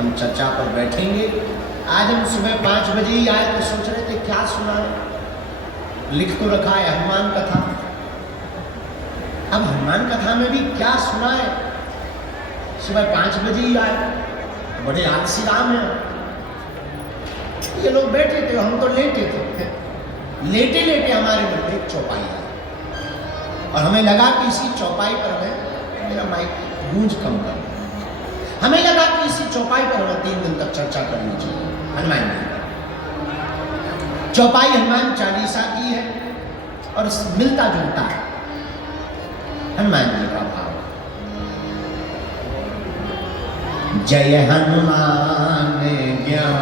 हम चर्चा पर बैठेंगे। आज हम सुबह 5 बजे ही आए तो सोच रहे थे क्या सुनाएं, लिख तो रखा है हनुमान कथा। अब हनुमान कथा में भी क्या सुनाए, सुबह 5 बजे ही आए, बड़े आलसी राम हैं। ये लोग बैठे थे, हम तो लेटे थे। लेटे लेटे हमारे मन में एक चौपाई आई और हमें लगा कि इसी चौपाई पर हमें, मेरा माइक गूंज कम कर, हमें लगा कि इसी चौपाई पर हमें 3 दिन तक चर्चा करनी चाहिए हनुमान जी। चौपाई हनुमान चालीसा की है और मिलता जुलता है हनुमान जी का भाव। जय हनुमान ज्ञान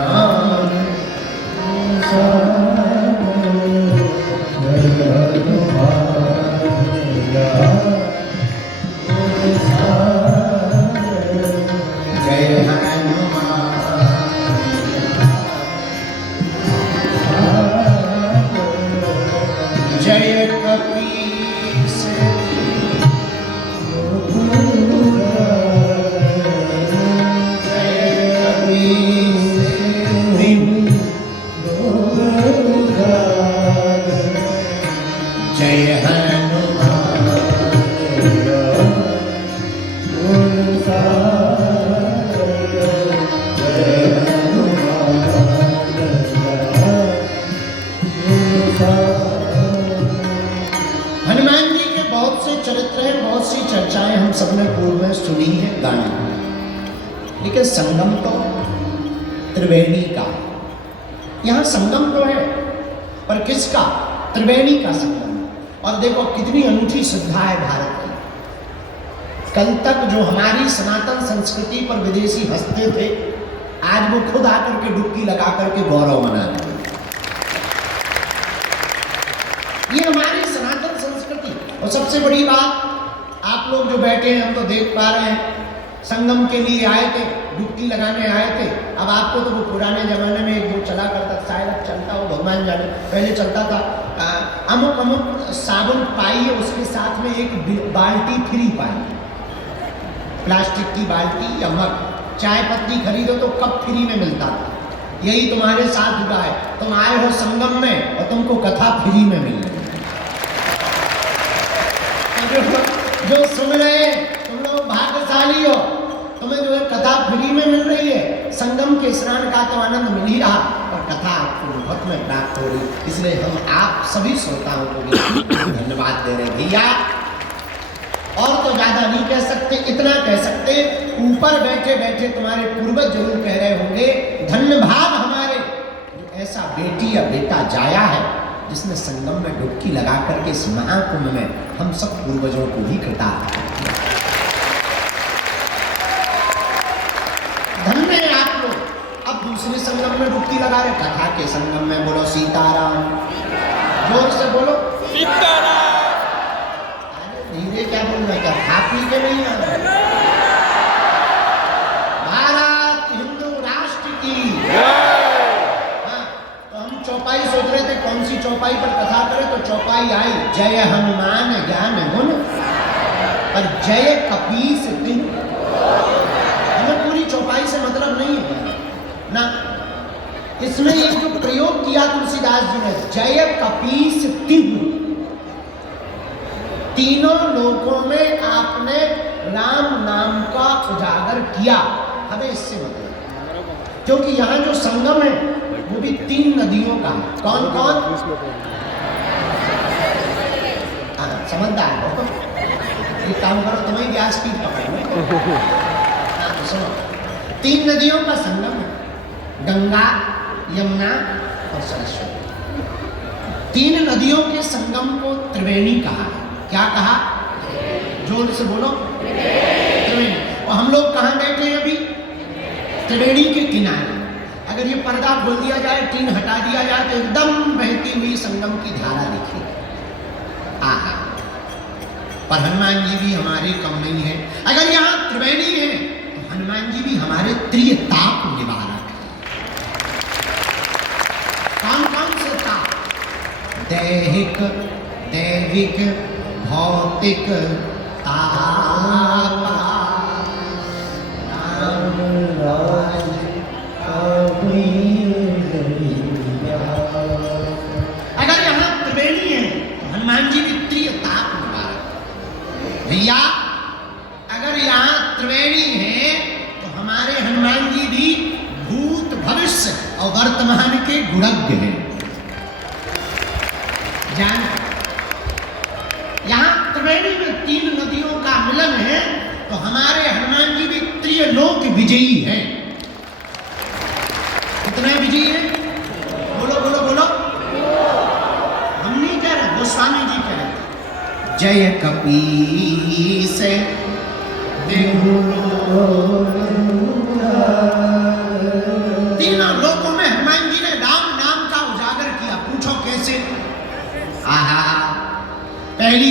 संगम तो त्रिवेणी का, यहां संगम तो है पर किसका? त्रिवेणी का संगम। और देखो कितनी अनूठी श्रद्धा है भारत की। कल तक जो हमारी सनातन संस्कृति पर विदेशी हंसते थे, आज वो खुद आकर के डुबकी लगा करके गौरव मना रहे हैं। ये हमारी सनातन संस्कृति। और सबसे बड़ी बात, आप लोग जो बैठे हैं हम तो देख पा रहे हैं, संगम के लिए आए थे, डुबकी लगाने आए थे। अब आपको तो वो पुराने जमाने में एक वो चला करता, शायद अब चलता हो भगवान जाने, पहले चलता था अमुक अमुक साबुन पाई है, उसके साथ में एक बाल्टी फ्री पाई, प्लास्टिक की बाल्टी या मग। चाय पत्ती खरीदो तो कप फ्री में मिलता था। यही तुम्हारे साथ हुआ है, तुम आए हो संगम में और तुमको कथा फ्री में मिल रही है। जो सुन रहे तुम लोग भाग्यशाली हो, तुम्हें जो है कथा फ्री में मिल रही है। संगम के स्नान का तो आनंद मिल ही रहा और कथा आपको मुफ्त में प्राप्त हो रही। इसलिए हम आप सभी श्रोताओं को भी धन्यवाद दे रहे भैया। और तो ज्यादा नहीं कह सकते, इतना कह सकते, ऊपर बैठे बैठे तुम्हारे पूर्वज जरूर कह रहे होंगे, धन्य भाग हमारे जो ऐसा बेटी या बेटा जाया है जिसने संगम में डुबकी लगा करके इस महाकुंभ में हम सब पूर्वजों को भी कृतार्थ। धन्य है आप लोग। अब दूसरे संगम में डुबकी लगा रहे, कथा के संगम में बोलो सीताराम, जोर से बोलो सीताराम। अरे धीरे क्या बोल रहे, क्या खा पी के नहीं आ रहे? भारत हिंदू राष्ट्र की। हाँ, तो हम चौपाई सोच रहे थे कौन सी चौपाई पर कथा करें, तो चौपाई आई जय हनुमान ज्ञान गुण और जय कपीस तिन्ह। हमें पूरी चौपाई से मतलब नहीं है ना, इसमें एक जो प्रयोग किया तुलसीदास जी ने, जय कपीस तिन्ह, तीनों लोकों में आपने राम नाम का उजागर किया। हमें इससे मतलब, क्योंकि यहाँ जो संगम है वो भी 3 नदियों का है। कौन कौन? समझदार हो, एक काम करो, तुम्हें गैस स्पीड पकड़ो। सुनो, 3 नदियों का संगम है, गंगा, यमुना और सरस्वती। 3 नदियों के संगम को त्रिवेणी कहा। क्या कहा? जोर से बोलो त्रिवेणी। और हम लोग कहाँ बैठे हैं अभी? त्रिवेणी के किनारे। अगर ये पर्दा खोल दिया जाए, टीन हटा दिया जाए, तो एकदम बहती हुई संगम की धारा दिखेगी। आहा, पर हनुमान जी भी हमारे कम नहीं है। अगर यहाँ त्रिवेणी है तो हनुमान जी भी हमारे त्रिताप निवारक है। कौन कौन से ताप? दैहिक, दैविक, भौतिक ताप। राम अगर यहाँ त्रिवेणी है तो हनुमान जी भी त्रिताप निवारक। भैया अगर यहाँ त्रिवेणी है तो हमारे हनुमान जी भी भूत भविष्य और वर्तमान के गुणज्ञ हैं। जान यहाँ त्रिवेणी में 3 नदियों का मिलन है तो हमारे हनुमान जी भी त्रिलोक विजयी हैं। कितने विजयी हैं? बोलो बोलो बोलो। हम नहीं कह रहे, गोस्वामी जी कह रहे। जय कपीस तीनों लोकों में हनुमान जी ने राम नाम का उजागर किया। पूछो कैसे? आहा, पहली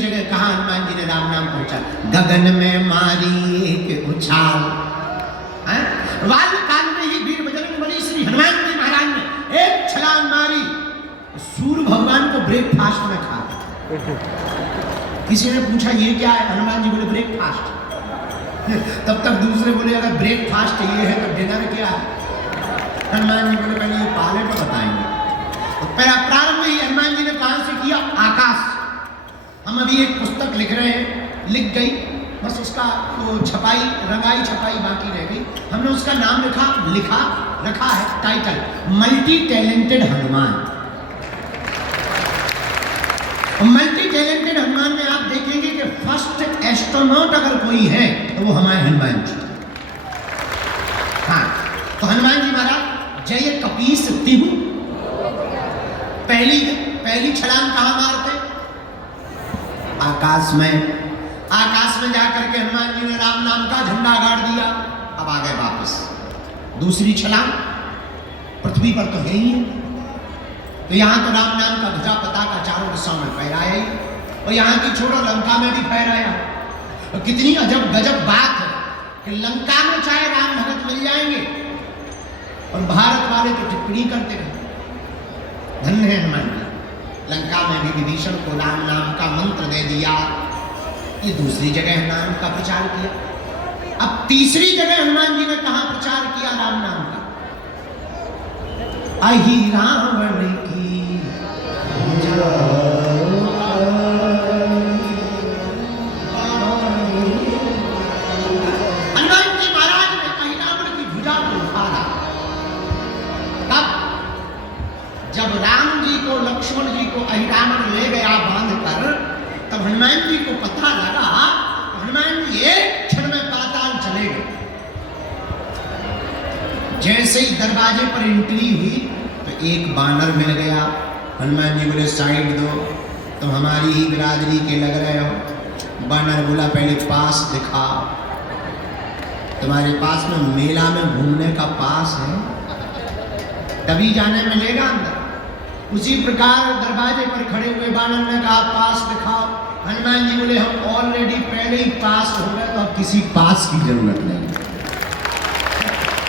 जगह कहा हनुमान जी ने राम नाम पहुंचा? गगन में मारी एक उछाल। बाल्यकाल में ही वीर बजरंगबली श्री हनुमान जी महाराज ने एक छलांग मारी, सूर्य भगवान को ब्रेकफास्ट में खा। किसी ने पूछा ये क्या है? हनुमान जी बोले ब्रेकफास्ट। तब तक दूसरे बोले अगर ब्रेकफास्ट ये है तो डिनर क्या है? हनुमान जी बोले पहले ये पाले तो बताएंगे। तो प्रारंभ ही हनुमान जी ने कहां से किया? आकाश। हम अभी एक पुस्तक लिख रहे हैं, लिख गई, बस उसका तो छपाई, रंगाई छपाई बाकी रह गई। हमने उसका नाम रखा है title, multi talented Hanuman. Multi talented Hanuman में आप देखेंगे कि फर्स्ट एस्ट्रोनॉट अगर कोई है तो वो हमारे हनुमान जी। हाँ, तो हनुमान जी महाराज जय कपीस तिहु। पहली छलांग कहां मारते? आकाश में जाकर के हनुमान जी ने राम नाम का झंडा गाड़ दिया। अब आ गए वापस। दूसरी छलांग पृथ्वी पर तो है ही है, तो यहां तो राम नाम का ध्वजा पताका चारों दिशाओं में फहराया ही, और यहां की छोड़ो लंका में भी फहराया। तो कितनी अजब गजब बात है कि लंका में चाहे राम भगत मिल जाएंगे और भारत वाले तो टिप्पणी करते हैं। धन्य है हनुमान जी। लंका में भी विभीषण को राम नाम का मंत्र दे दिया। ये दूसरी जगह नाम का प्रचार किया। अब तीसरी जगह हनुमान जी ने कहां प्रचार किया राम नाम का? अहि रावण की हनुमान जी महाराज ने अहि रावण की भुजा को उखाड़ा। तब जब राम जी को, लक्ष्मण जी को अहि रावण ले गया बांध कर, तब हनुमान जी को पता लगा, हनुमान जी एक क्षण में पाताल चले गए। जैसे ही दरवाजे पर एंट्री हुई तो एक बानर मिल गया। हनुमान जी बोले साइड दो, तुम हमारी ही बिरादरी के लग रहे हो। बानर बोला पहले पास दिखा, तुम्हारे पास में मेला में घूमने का पास है, तभी जाने मिलेगा अंदर। उसी प्रकार दरवाजे पर खड़े हुए बानर ने कहा पास दिखाओ। हनुमान जी बोले हम ऑलरेडी पहले ही पास हो गए, तो अब किसी पास की जरूरत नहीं,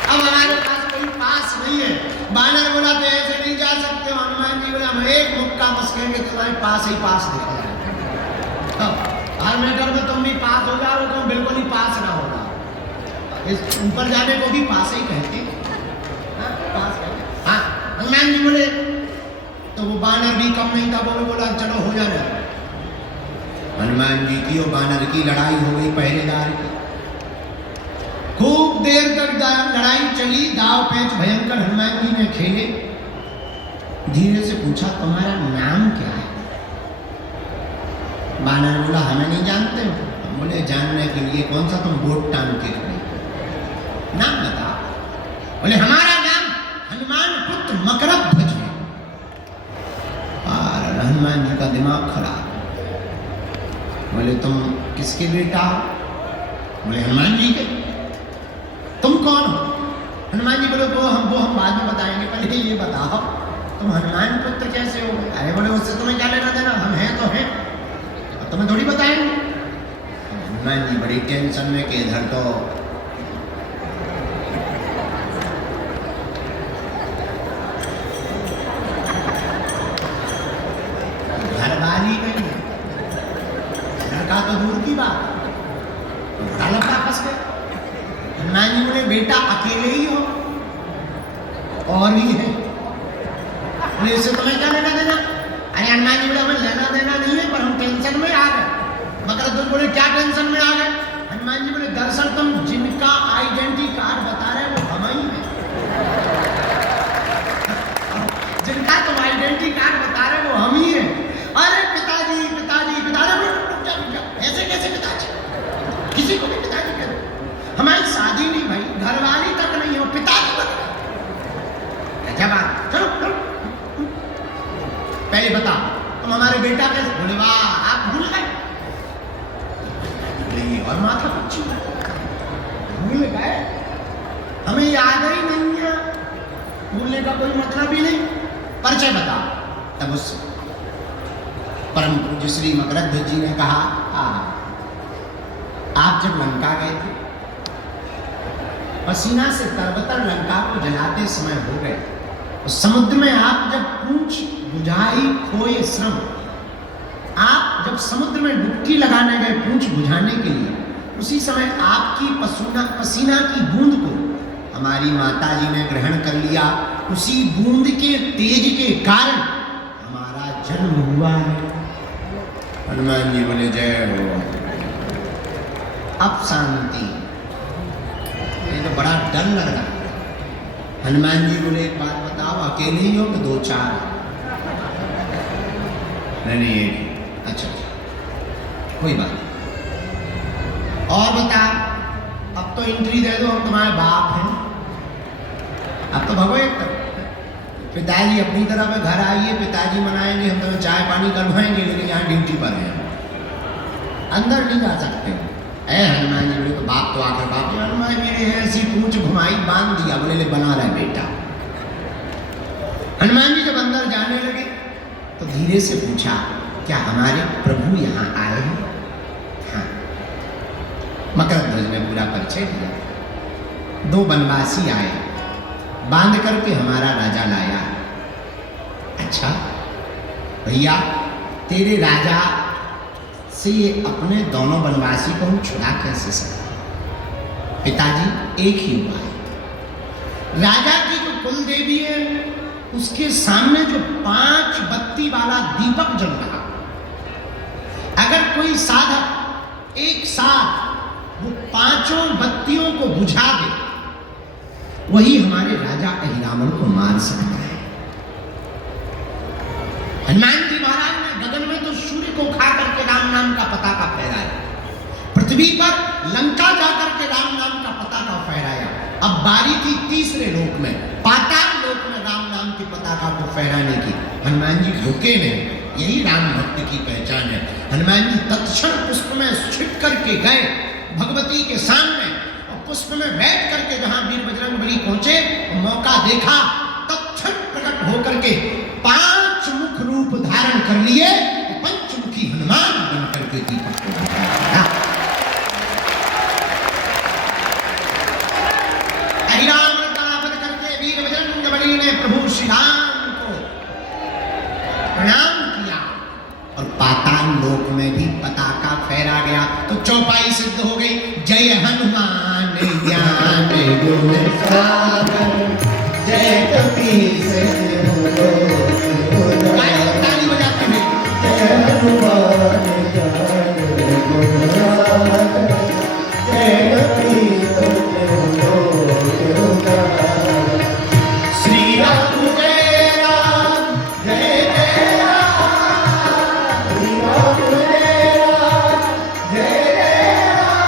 अब हमारे पास कोई पास नहीं है। बानर बोला तो ऐसे नहीं जा सकते हो। हनुमान जी बोले हम एक मुक्का मस्केंगे, तुम्हारे पास ही पास दिखाया। हर मैटर में तुम भी पास हो जाओ, तुम बिल्कुल ही पास ना होगा। इस ऊपर जाने को भी पास ही कहते हैं। हाँ, हनुमान जी बोले तो वो बानर भी कम नहीं था, वो बोला चलो हो जाना। हनुमान जी की और बानर की लड़ाई हो गई पहरेदार की। खूब देर तक लड़ाई चली, दाव पेच भयंकर हनुमान जी ने खेले। धीरे से पूछा तुम्हारा नाम क्या है? बानर बोला हमें नहीं जानते हो। हम बोले जानने के लिए कौन सा तुम बोट टांग के खड़े, नाम बता। बोले हमारा नाम हनुमान पुत्र मकरध्वज है। और हनुमान जी का दिमाग खराब। बोले तुम किसके बेटा हो? बोले हनुमान जी के। तुम कौन हो? हनुमान जी बोले वो हम बाद में बताएंगे, पहले ये बताओ तुम हनुमान पुत्र कैसे हो? अरे बोले उससे तुम्हें क्या लेना देना, हम हैं तो हैं, अब तुम्हें थोड़ी बताएंगे। हनुमान जी बड़ी टेंशन में कि इधर तो घरवाली नहीं है, लड़का तो दूर की बात, बड़ा लड़का फंस गया। हनुमान जी बोले बेटा अकेले ही हो? और ही है। बोले इससे तुम्हें क्या लेना देना? अरे हनुमान जी बोले हमें लेना देना नहीं है, पर हम टेंशन में आ गए। मकरध्वज बोले क्या टेंशन में आ गए? हनुमान जी बोले दरअसल तुम जिनका आइडेंटिटी कार्ड बता रहे हो वो हम ही हैं। जिनका तुम आइडेंटिटी कार्ड बता रहे हो वो हम ही हैं। अरे पिताजी पिताजी पिताजी, ऐसे कैसे पिताजी? किसी को भी पिताजी कह दो। हमारी शादी नहीं भाई, घरवाली तक नहीं हो, पिताजी बन गए। क्या बात? चलो चलो पहले बता तुम हमारे बेटा कैसे? बोले वाह आप भूल गए। और माथा पच्ची भूल गए, हमें याद ही नहीं है। भूलने का कोई मतलब ही नहीं। परिचय बता। तब उस परम पूज्य श्री मकरध्वज जी ने कहा आप जब लंका गए थे, पसीना से तरबतर लंका को जलाते समय हो गए, तो समुद्र में आप जब पूंछ बुझाई खोए श्रम, आप जब समुद्र में डुबकी लगाने गए पूंछ बुझाने के लिए, उसी समय आपकी पसीना की बूंद को हमारी माता जी ने ग्रहण कर लिया। उसी बूंद के तेज के कारण हमारा जन्म हुआ है। हनुमान जी बोले जय हो। अब शांति। ये तो बड़ा डर लग रहा है। हनुमान जी बोले एक बात बताओ, अकेले ही हो कि दो चार? नहीं अच्छा कोई बात नहीं। और बता, अब तो एंट्री दे दो, हम तुम्हारे बाप हैं। अब तो भगो एक तरफ। पिताजी अपनी तरफ है, घर आइए, पिताजी मनाएंगे, हम तुम्हें चाय पानी करवाएंगे, लेकिन यहाँ ड्यूटी पर हैं, अंदर नहीं जा सकते। ऐ हनुमान जी बोले तो बाप तो आकर बाप जी हनुमान मेरे ऐसी पूंछ घुमाई बांध दिया। बोले ले बना रहा बेटा। हनुमान जी जब अंदर जाने लगे तो धीरे से पूछा क्या हमारे प्रभु यहाँ आए हैं? हाँ। मकरध्वज ने पूरा परिचय दिया। दो बनवासी आए, बांध करके हमारा राजा लाया। अच्छा भैया तेरे राजा से ये अपने दोनों बनवासी को हम छुड़ा कैसे सकते? पिताजी एक ही उपाय। राजा की जो कुल देवी है उसके सामने जो 5 बत्ती वाला दीपक जल रहा, अगर कोई साधक एक साथ वो 5 बत्तियों को बुझा दे, वही हमारे राजा अहिरावण को मार सकता है। हनुमान जी महाराज ने गगन में तो सूर्य को खा करके राम नाम का पताका फहराया, पृथ्वी पर लंका जाकर के राम नाम का पताका फहराया। अब बारी थी तीसरे लोक में, पाताल लोक में राम नाम के पताका को फहराने की। हनुमान जी रुके नहीं, यही राम भक्ति की पहचान है। हनुमान जी तत्क्षण पुष्प में छिप करके गए भगवती के सामने, और पुष्प में बैठ करके जहां वीर बजरंगबली पहुंचे, मौका देखा, तत्क्षण प्रकट होकर के 5 मुख रूप धारण कर लिए, पंचमुखी हनुमान बन करके दीपक को बुझाया। अहिरावण का वध करके वीर बजरंगबली ने प्रभु श्री राम को प्रणाम किया, और पाताल लोक में भी पताका फहरा गया। तो चौपाई सिद्ध हो गई। जय हनुमान ज्ञान गुण सागर, जय कपीस ताली बजाते हैं। जय हनुमान ज्ञान गुण सागर, जय कपीस श्री राम जय राम जय जय राम, श्री राम जय राम जय जय राम,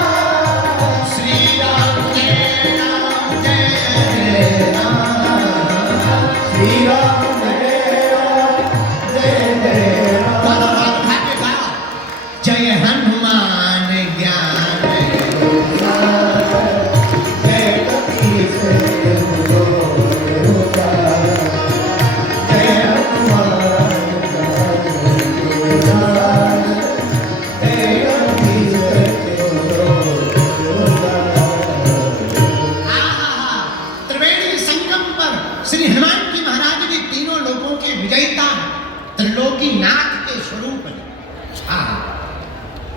श्री राम जय राम जय राम, श्री राम जय राम जय जय राम। जय हनुमान ज्ञान गुण सागर, जय कपीस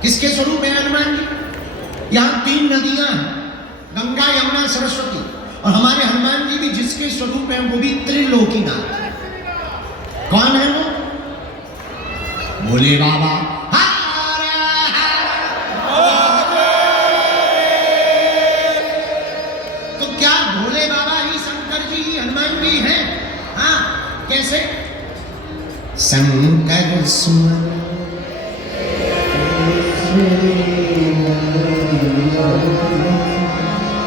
किसके स्वरूप है हनुमान जी? यहाँ 3 नदियां हैं, गंगा यमुना सरस्वती, और हमारे हनुमान जी भी जिसके स्वरूप हैं वो भी त्रिलोकीनाथ। कौन है वो? भोले बाबा। तो क्या भोले बाबा ही शंकर जी ही हनुमान जी हैं? हाँ, कैसे? शंकर सुमन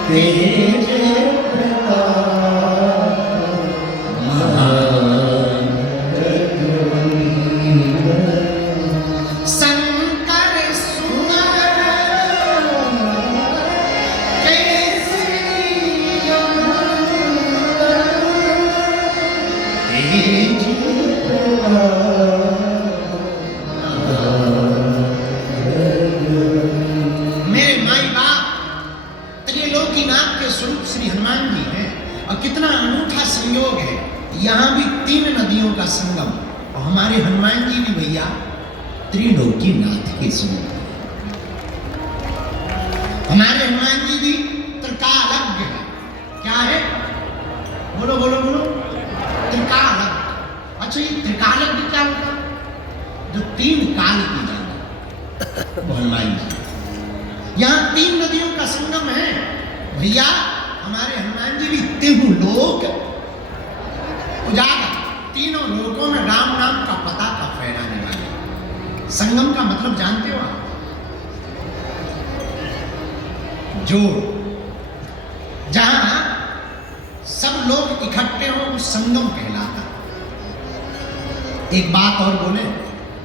तेज कितना अनूठा संयोग है। यहां भी 3 नदियों का संगम, और हमारे हनुमान जी भी भैया त्रिलोकीनाथ के स्वरूप है। हमारे हनुमान जी भी त्रिकालज्ञ है। क्या है? बोलो बोलो बोलो। त्रिकालज्ञ। अच्छा, ये त्रिकालज्ञ क्या होता है? जो 3 काल की जाने हनुमान जी। यहां 3 नदियों का संगम है भैया। हमारे हनुमान जी भी तीनों लोक उजागर, तीनों लोकों में राम नाम का पता का फैलाने वाले। संगम का मतलब जानते हो आप? जोड़। जहां सब लोग इकट्ठे हो उस संगम कहलाता। एक बात और बोले,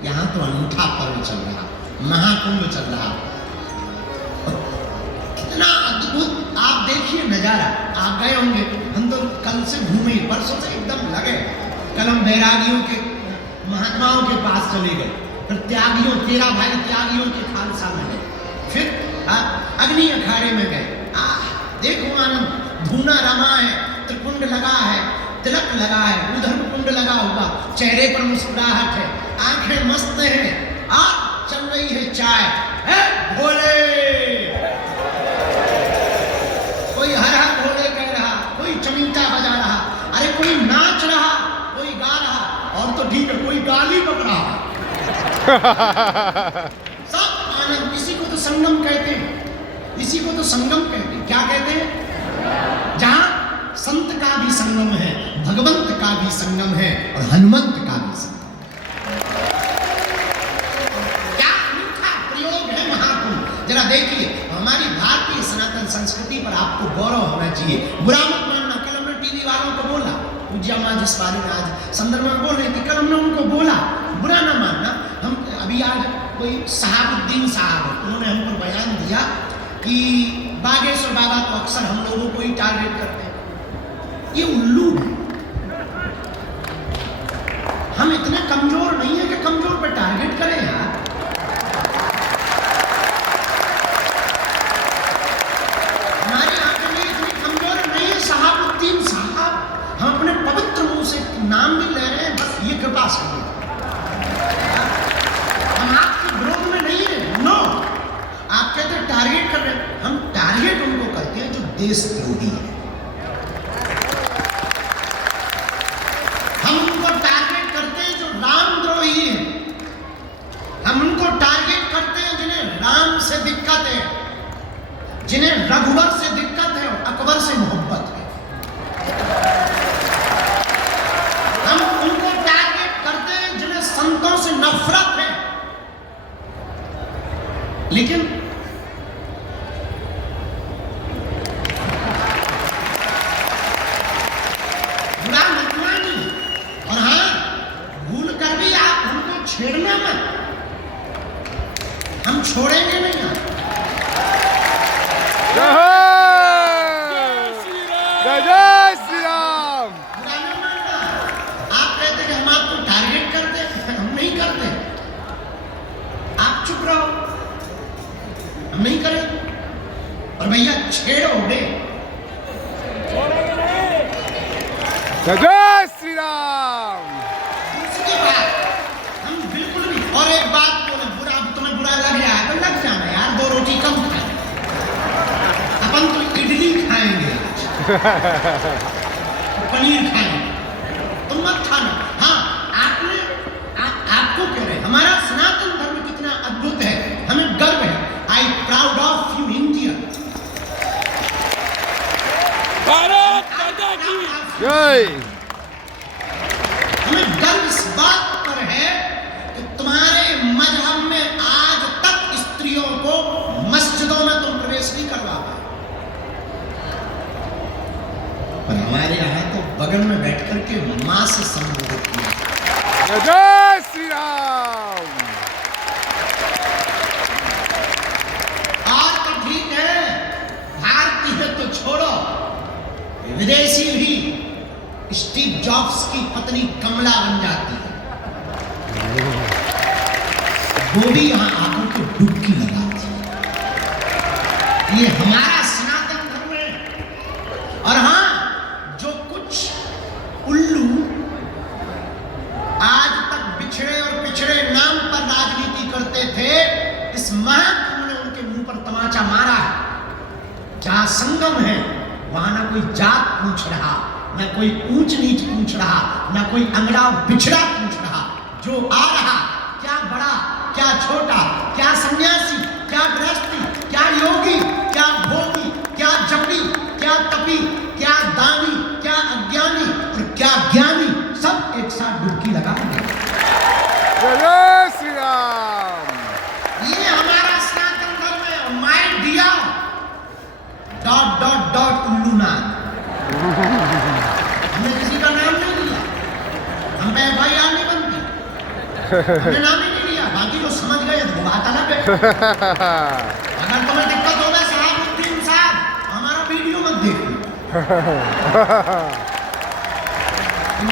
यहां तो अनूठा पर्व चल रहा, महाकुंभ चल रहा। कितना अद्भुत आप देखिए नजारा। आप गए होंगे, हम तो कल से घूमे, परसों से एकदम लगे। कल हम बैरागियों के महात्माओं के पास चले गए, फिर त्यागियों 13 भाई त्यागियों के खालसा में गए, फिर अग्नि अखाड़े में गए। देखो आनंद, धूना रमा है, त्रिकुंड लगा है, तिलक लगा है, उधर कुंड लगा हुआ, चेहरे पर मुस्कुराहट है, आंखें मस्त हैं, चल रही है चाय। भोले, कोई हर हर भोले कह रहा, कोई चमीटा बजा रहा, अरे कोई नाच रहा, कोई गा रहा, और तो ठीक है कोई गाली बक रहा। सब आनंद। इसी को तो संगम कहते हैं, इसी को तो संगम कहते हैं। क्या कहते हैं? जहां संत का भी संगम है, भगवंत का भी संगम है, और हनुमंत का भी संगम। क्या अनूठा प्रयोग है महाकुंभ। जरा देखिए, हमारी भारतीय सनातन संस्कृति पर आपको गौरव होना चाहिए। बुरा मत मानना। कल हमने टीवी वालों को बोला, पूज्य मां जिस बारे में आज संदर्भ में बोल रही थी, कल हमने उनको बोला, बुरा ना मानना। हम अभी आज कोई साहबुद्दीन साहब, उन्होंने हम पर बयान दिया कि बागेश्वर बाबा तो अक्सर हम लोगों को ही टारगेट करते हैं। ये उल्लू है। हम इतने कमजोर नहीं है कि कमजोर पर टारगेट करें यार। हमारे आंखें में इतनी कमजोर नहीं है साहबुद्दीन साहब। हम अपने पवित्र मुंह से नाम भी ले रहे हैं, बस ये कृपा से। हम आपके विरोध में नहीं है, नो। आप कहते हैं टारगेट कर रहे हैं, हम टारगेट उनको करते हैं जो देशद्रोही है। हम उनको टारगेट करते हैं जो रामद्रोही है। हम उनको टारगेट करते हैं जिन्हें राम से दिक्कत है, जिन्हें रघुवर से दिक्कत है और अकबर से मोहब्बत है। हम उनको टारगेट करते हैं जिन्हें संतों से नफरत है। लेकिन बुरा मत मानिए, और हाँ, भूल कर भी आप हमको छेड़ना मत, हम छोड़ेंगे नहीं। जय श्री राम। बुरा ना मानना। आप कहते कि हम आपको टारगेट करते हैं, हम नहीं करते। आप चुप रहो, हम नहीं करें। और भैया छेड़ोगे, जय श्री राम। उसके बाद हम बिल्कुल भी। और एक बात बोले, बुरा तुम्हें बुरा लग रहा है तो लग जाना यार, 2 रोटी कम खाए, अपन तो इडली खाएंगे आज। पनीर खाएंगे, तुम मत खाना। हाँ, आपको कह रहे हैं हमारा सनातन धर्म कितना अद्भुत है, हमें गर्व है। I proud of you India. Bharat माता की जय। हमें गर्व इस बात पर है कि तुम्हारे मजहब में आज तक स्त्रियों को मस्जिदों में तुम प्रवेश नहीं करवा पाए, पर हमारे यहाँ तो बगल में बैठ करके मां से संबोधित किया। जय श्री राम। और तो ठीक है, भारतीय तो छोड़ो, विदेशी भी स्टीव जॉब्स की पत्नी कमला बन जाती है, वो भी यहां आकर के डुबकी लगाती है। ये हमारा सनातन धर्म है। और हां, जो कुछ उल्लू आज तक बिछड़े और पिछड़े नाम पर राजनीति करते थे, इस महाकुंभ ने उनके मुंह पर तमाचा मारा है। जहां संगम है वहां ना कोई जात पूछ रहा, ना कोई ऊंच नीच पूछ रहा, ना कोई अंगड़ा बिछड़ा पूछ रहा। जो आ रहा, क्या बड़ा क्या छोटा, क्या सन्यासी क्या गृहस्थी, क्या योगी क्या भोगी, क्या जपी क्या तपी, क्या दानी क्या अज्ञानी और क्या ज्ञानी, सब एक साथ डुबकी लगाएंगे। जय श्री राम। ये हमारा सनातन धर्म है। My dear dot dot dot उल्लूनाथ, हमने किसी का नाम नहीं लिया, हम पे FIR नहीं बनती, हमने नाम ही नहीं लिया। बाकी जो समझ गए वो बात अलग है। अगर तुम्हें दिक्कत होगा शहाबुद्दीन साहब, हमारा वीडियो मत देखना।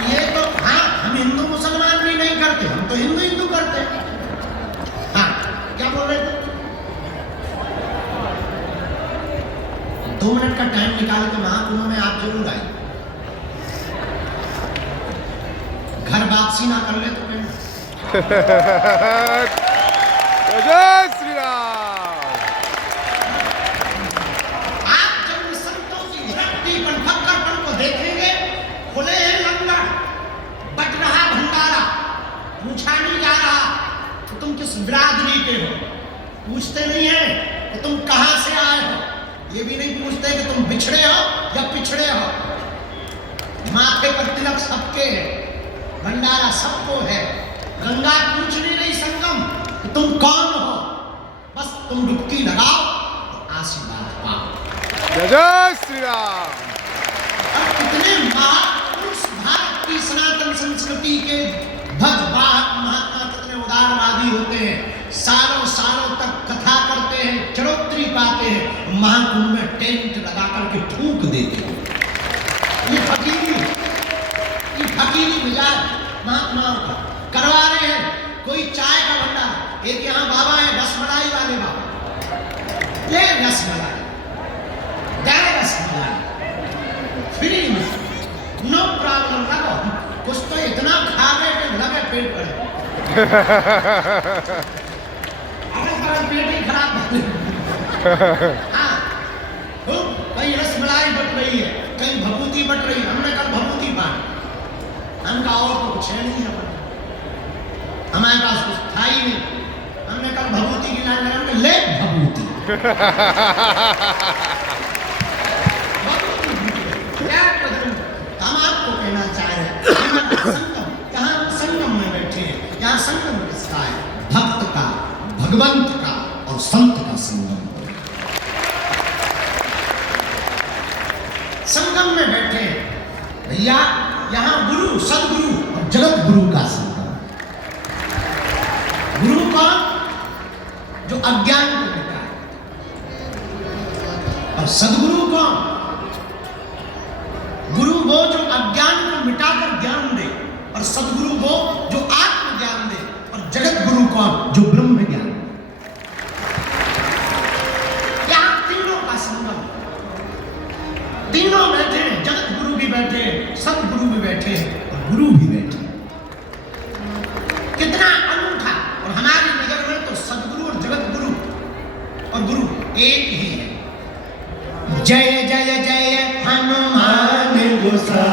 ये तो हाँ, हम हिंदू मुसलमान भी नहीं करते, हम तो हिंदू हिंदू करते। हाँ, क्या बोल रहे थे? 2 मिनट का टाइम निकाल के महाकुंभ में आप जरूर आए। घर वापसी ना कर ले तो फिर जय श्री राम। आप जब इन संतों की भक्ति बनफक्करपन को देखेंगे, खुले हैं लंगर, बट रहा भंडारा, पूछा नहीं जा रहा कि तुम किस बिरादरी के हो, पूछते नहीं है कि तुम कहां से आए हो, ये भी नहीं पूछते कि तुम बिछड़े हो या पिछड़े हो। माथे पर तिलक सबके है, भंडारा सबको है। गंगा पूछ नहीं संगम कि तुम कौन हो, बस तुम डुबकी लगाओ और आशीर्वाद पाओ। जय श्री राम। और कितने महापुरुष भारत की सनातन संस्कृति के भगवान महात्मा कितने उदारवादी होते हैं, सालों सालों तक कथा करते हैं, चरोत्री पाते हैं, महाकुंभ में टेंट लगा करके फूंक देते हैं। ये फकीरी मिजाज महात्माओं का करवा रहे हैं। कोई चाय का भंडार, एक यहाँ बाबा है रसमलाई वाले बाबा, ले रसमलाई, दे रसमलाई फ्री में, नो प्रॉब्लम, लगो। कुछ तो इतना खा गए कि लगे पेट पर। अगर पेट ही खराब हो हाँ, कहीं रसमलाई बट रही है, कहीं भभूति बट रही है। हमने कल भभूति बांटी, हमका और तो कुछ है नहीं है, हमारे पास कुछ था ही नहीं। हमने कल भभूति की लाइन लगा, ले भभूति। हम आपको कहना चाह रहे हैं, संगम, यहाँ संगम में बैठे हैं। यहाँ संगम किसका है? भक्त का, भगवंत का और संत का संगम। संगम में बैठे हैं भैया, यहाँ गुरु सदगुरु और जगत गुरु का संगम। गुरु कौन? जो अज्ञान को मिटाए, और सदगुरु कौन? गुरु वो जो अज्ञान को मिटाकर ज्ञान दे, और सदगुरु वो जो आत्म ज्ञान दे, और जगत गुरु कौन? जो ब्रह्म ज्ञान। यहां तीनों का संगम, तीनों बैठे हैं, जगत गुरु भी बैठे हैं, सदगुरु भी बैठे हैं और गुरु भी बैठे हैं। कितना अनूठा। और हमारी नजर में तो सदगुरु और जगत गुरु और गुरु एक ही है। जय जय जय हनुमान। जय श्री राम।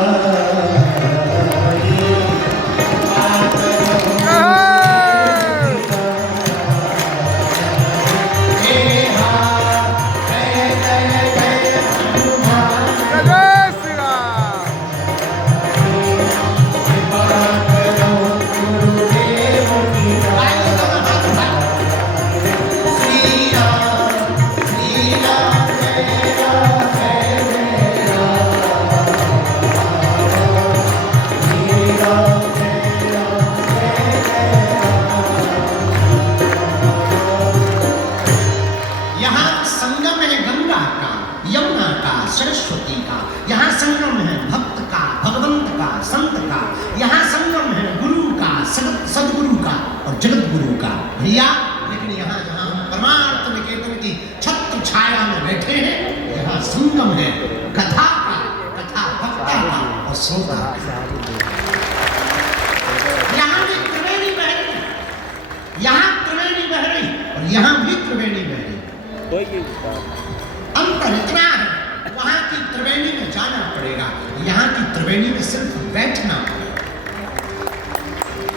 यहाँ संगम है गंगा का, यमुना का, सरस्वती का। यहाँ संगम है भक्त का, भगवंत का, संत का। यहाँ संगम है गुरु का, सदगुरु का और जगत गुरु का। भैया लेकिन यहाँ जहाँ हम परमार्थ निकेतन की छत्र छाया में बैठे हैं, यहाँ संगम है कथा का, कथा भक्ता का और श्रोता का। यहाँ भी त्रिवेणी बह रही, यहाँ त्रिवेणी बह रही और यहाँ भी त्रिवेणी बह रही। अंतर इतना है, वहां की त्रिवेणी में जाना पड़ेगा, यहाँ की त्रिवेणी में सिर्फ बैठना पड़ेगा।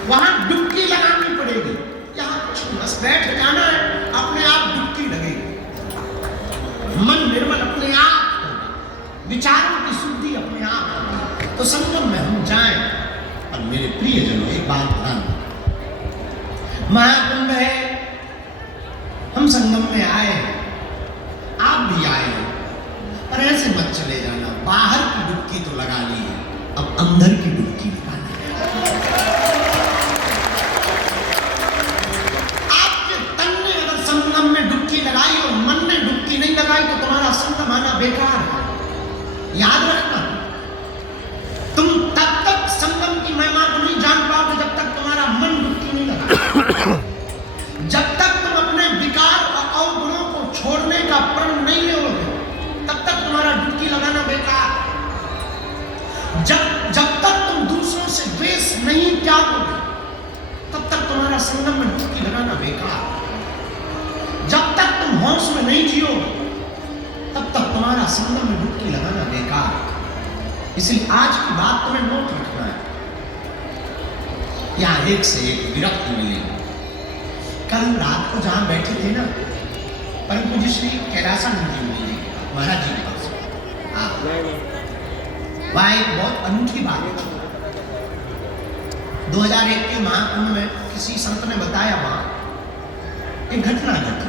वहां डुबकी लगानी पड़ेगी, यहाँ कुछ बस बैठ जाना है, अपने आप डुबकी लगेगी। मन निर्मल अपने आप होगा, विचारों की शुद्धि अपने आप होगी। तो संगम में हम जाएं। और मेरे प्रियजनों एक बात ध्यान, महाकुंभ है, हम संगम में आए, आप भी आए हैं, पर ऐसे मत चले जाना। बाहर की डुबकी तो लगा ली है, अब अंदर की डुबकी लगानी है। आपके तन ने अगर संगम में डुबकी लगाई और मन ने डुबकी नहीं लगाई तो तुम्हारा संगम आना बेकार है। याद रखना, तुम तब तक संगम की महिमा को नहीं जान पाओगे जब तक तुम्हारा मन डुबकी नहीं लगा। जब तक तुम अपने विकार और अवगुणों को छोड़ने का प्रण नहीं लोगे, तब तक तुम्हारा डुबकी लगाना बेकार। जब तक तुम दूसरों से द्वेष नहीं त्यागोगे, तब तक तुम्हारा संगम में डुबकी लगाना बेकार। जब तक तुम होश में नहीं जियोगे, तब तक तुम्हारा संगम में डुबकी लगाना बेकार। इसलिए आज की बात तुम्हें नोट रखना है। यहाँ एक से एक विरक्ति मिलेगी। कल रात को जहां बैठे थे ना, परम पूज्य श्री कैलासानंद जी मिले महाराज जी के पास। वहां एक बहुत अनूठी बात थी। 2001 के महाकुंभ में किसी संत ने बताया, वहां एक घटना घटी।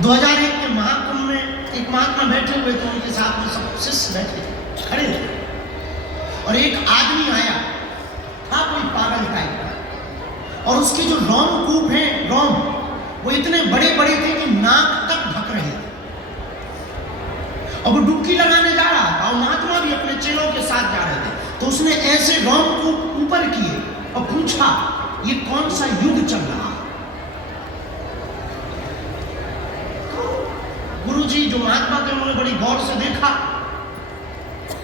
2001 के महाकुंभ में एक महात्मा बैठे हुए थे, उनके साथ में सब शिष्य बैठे थे, खड़े थे, और एक आदमी आया था, कोई पागल टाइप का, और उसके जो रोमकूप हैं, रोम वो इतने बड़े बड़े थे कि नाक तक ढक रहे थे। और वो डुबकी लगाने जा रहा था, और महात्मा भी अपने चेलों के साथ जा रहे थे। तो उसने ऐसे रोमकूप ऊपर किए और पूछा, ये कौन सा युग चल रहा है? गुरुजी जो महात्मा थे उन्होंने बड़ी गौर से देखा,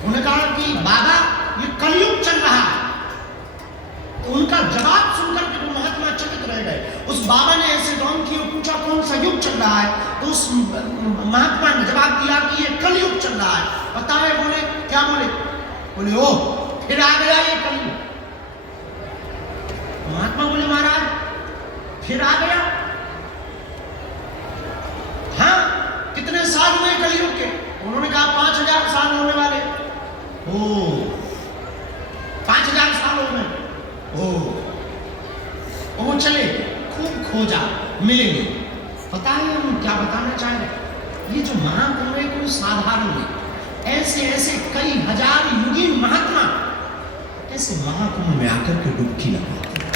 उन्होंने कहा कि बाबा ये कलयुग चल रहा है। तो उनका जवाब सुनकर के वो महात्मा चकित रह गए। उस बाबा ने ऐसे गौर किया, पूछा कौन सा युग चल रहा है? तो उस महात्मा ने जवाब दिया कि ये कलयुग चल रहा है। बताए, बोले क्या? बोले ओ फिर आ गया ये कलयुग। महात्मा बोले महाराज फिर आ गया? हाँ, कितने साल हुए कलयुग के? उन्होंने कहा 5000 साल होने वाले। ओ 5000 साल हो गए। वो चले, खूब खोजा, मिले नहीं। पता है हम क्या बताना चाह रहे? ये जो महाकुंभ है कोई साधारण नहीं। ऐसे ऐसे कई हजार युगी महात्मा ऐसे महाकुंभ में आकर के डुबकी लगाते हैं,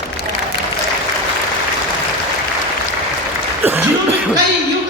जिन्होंने कई युग